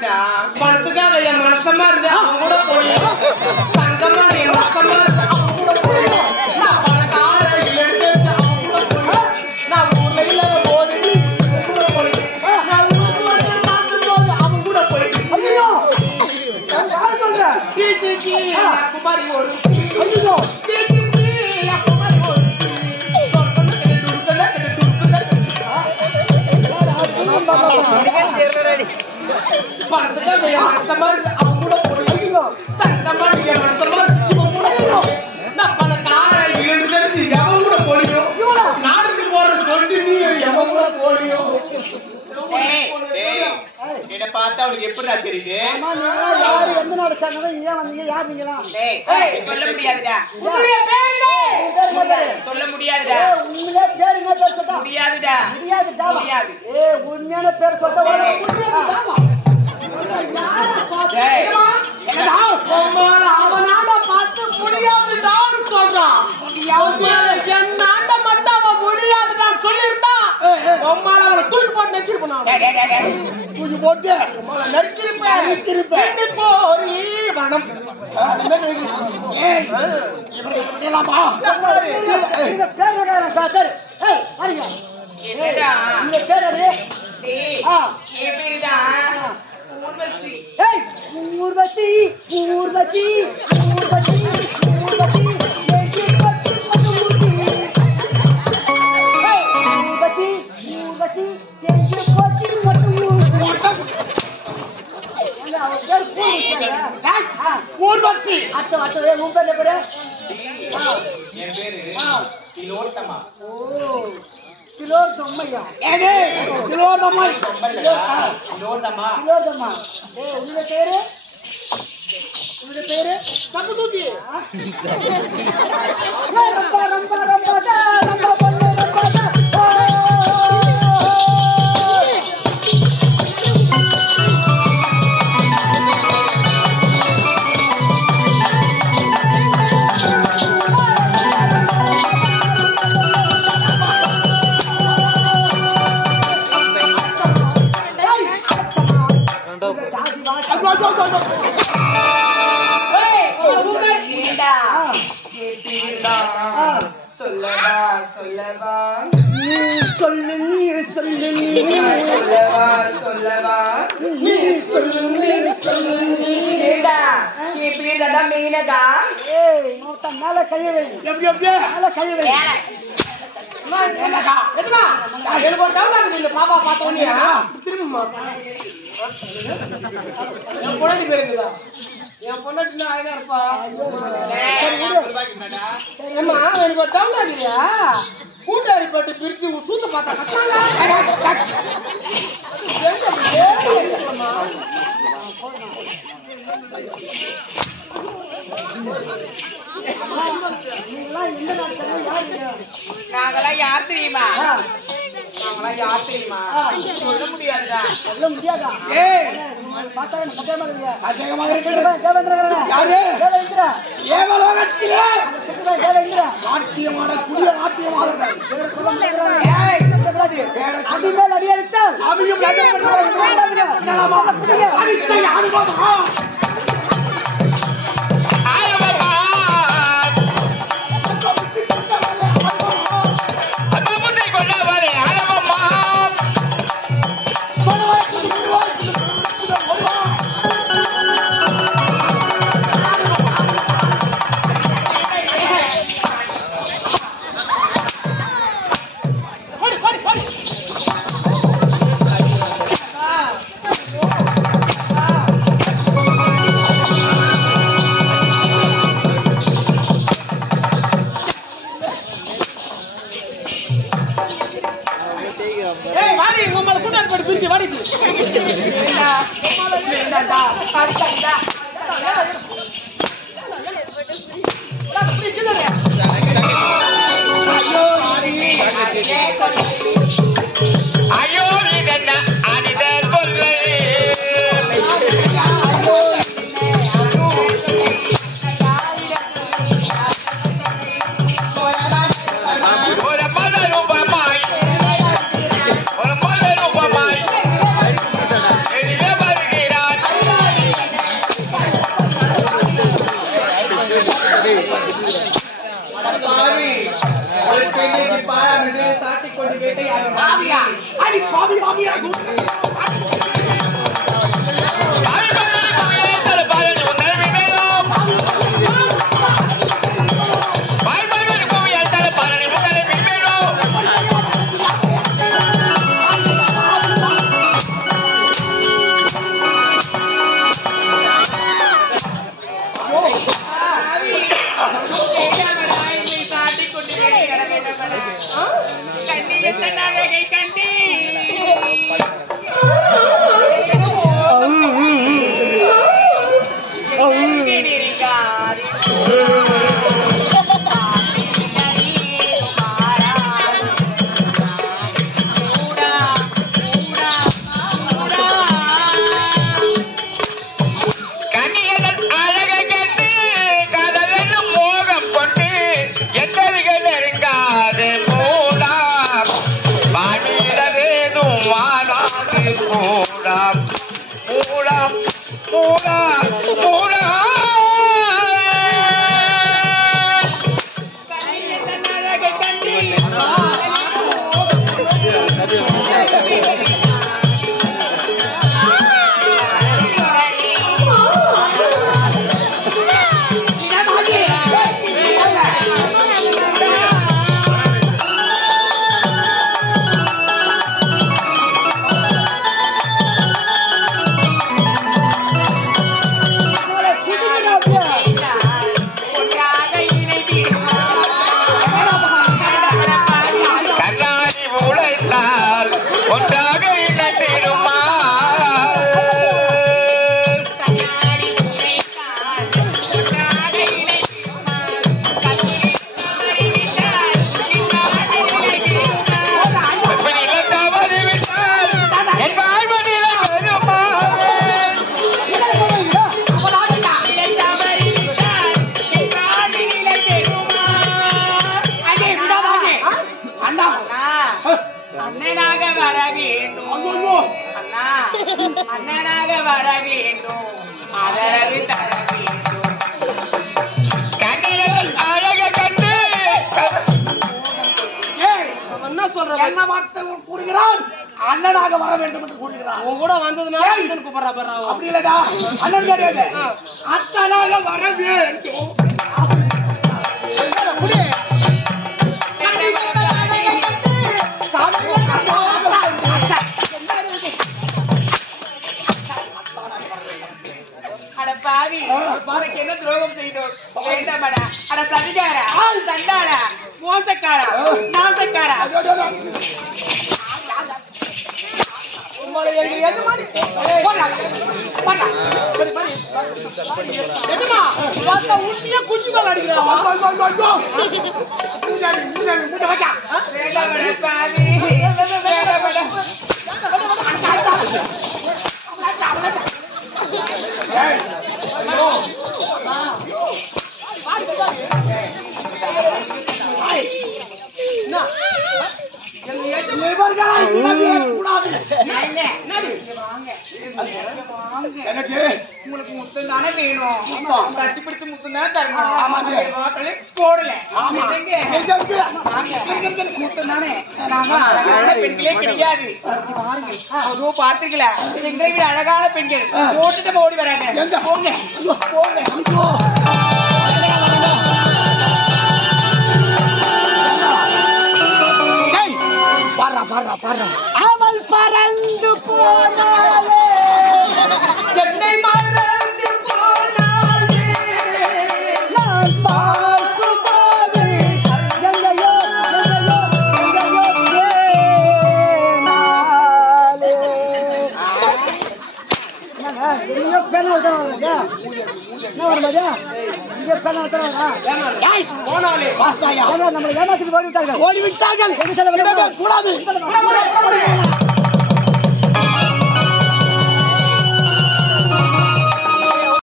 ஆமாண்டா பணத்துக்காக என் மனசமா இருந்து அவன் கூட போய் தங்கமா என் மனசமா இருந்து அவன் கூட போய் நான் பணக்கார இல்லைன்னு அவன் கூட போய் நான் ஊர்ல இல்லாத போது கூட போய் நான் ஊருக்கு வந்து பார்க்கும்போது அவன் கூட போய் ஐயோ யாரு சொல்ற குமாரி ஒரு பணத்துக்காக என் மனசமா இருந்து அவன் கூட போய் தங்கமா என் மனசமா இருந்து இவன் கூட போய் நான் பணக்கார இல்லைன்னு எவன் கூட போடியும் நாளைக்கு போற சொல்லிட்டு நீ எவன் கூட போடியும் என்ன பார்த்தா அவனுக்கு எப்படி தெரியுது யாரு எந்த நாடு சார்ந்தவங்க இங்க வந்தீங்க யார் நீங்களா சொல்ல முடியாதுடா சொல்ல முடியாதுடா உண்மையிலே பேர் என்ன பேர் சொல்றா முடியாதுடா முடியாதுடா முடியாது உண்மையான பேர் சொல்றவங்க அவனாண்ட பார்த்து முடியாதுடான்னு சொல்றான் என்னாண்ட மட்டும் அவன் முடியாதுடான்னு சொல்லியிருந்தான் உம்மால அவனை தூக்கி போட்டு நெக்கிருப்பான் தூக்கி போட்டு நெக்கிருப்பேன் போரி வனம் இந்த பேர் ஊர்வசி ஊர்வசி ஊர்வசி ஊர்வசி ஊர்வசி அத்த அத்த உன் பேர் எப்படி என் பேரு திலோத்தமா திலோத்தம்மையா திலோத்தமா திலோத்தமா திலோத்தம்மா உன்னுடைய பேரு உன்னுடைய பேரு சம்பசூதி ரொம்ப ரொம்ப ரொம்ப ரொம்ப பொண்ணு ரொம்ப மேல கையவை பாப்பா பார்த்தோன்னே திரும்ப என் பொண்ணாடி பேருங்களா என் பொண்ணாட்டி அழகா இருப்பா ஏமா எனக்கு ஒரு டவுன் ஆகுறியா கூட்டாரி பட்டு பிரிச்சு சூத்த பார்த்தா கட்டாங்க நாங்கெல்லாம் யார் தெரியுமா நாங்கெல்லாம் யார் தெரியுமா சொல்ல முடியாதுடா சொல்ல முடியாதா பார்த்தா சத்தியமா இல்லையா சத்தியமாக இருக்கிறது தேவேந்திரா யாரு தேவேந்திரா ஏவலோகத்திலே தேவேந்திரா நாட்டியமான குடிய நாட்டியமாக சொல்ல முடியாது அடி மேல் அடி அடித்தால் அவையும் அடிச்சை அனுபவம் வருகிறான் அடி பாவி பாவி அண்ணனாக வர வேண்டும் அதரவி தர வேண்டும் கண்ணில் அழக கண்டு என்ன சொல்ற என்ன வார்த்தை கூறுகிறான் அண்ணனாக வர வேண்டும் என்று கூறுகிறான் உன் கூட வந்ததுனால அண்ணன் கூப்பிடுறா பாரு அப்படி இல்லடா அண்ணன் கிடையாது அண்ணனாக வர வேண்டும் பாவி உனக்கு என்ன துரோகம் செய்தோம் வேண்டாமடா அட சதிகாரா சண்டாளா மோசக்காரா நாசக்காரா குஞ்சு மேல அடிக்கிறான் உங்களுக்கு முத்தம் தானே வேணும் கட்டி பிடிச்ச முத்தம் தானே தரணும் போடல முத்தம் தானே அழகான பெண்களே கிடையாது பாருங்க அதோ பாத்துருக்கல எங்களை விட அழகான பெண்கள் ஓட்டுட்டு ஓடி வராங்க போங்க போங்க அவள் பறந்து போனாலே என்னை மறந்து போனாலே நான் பார்க்கும் போது எங்கையோ ஓடிவிட்டார்கள் கூடாது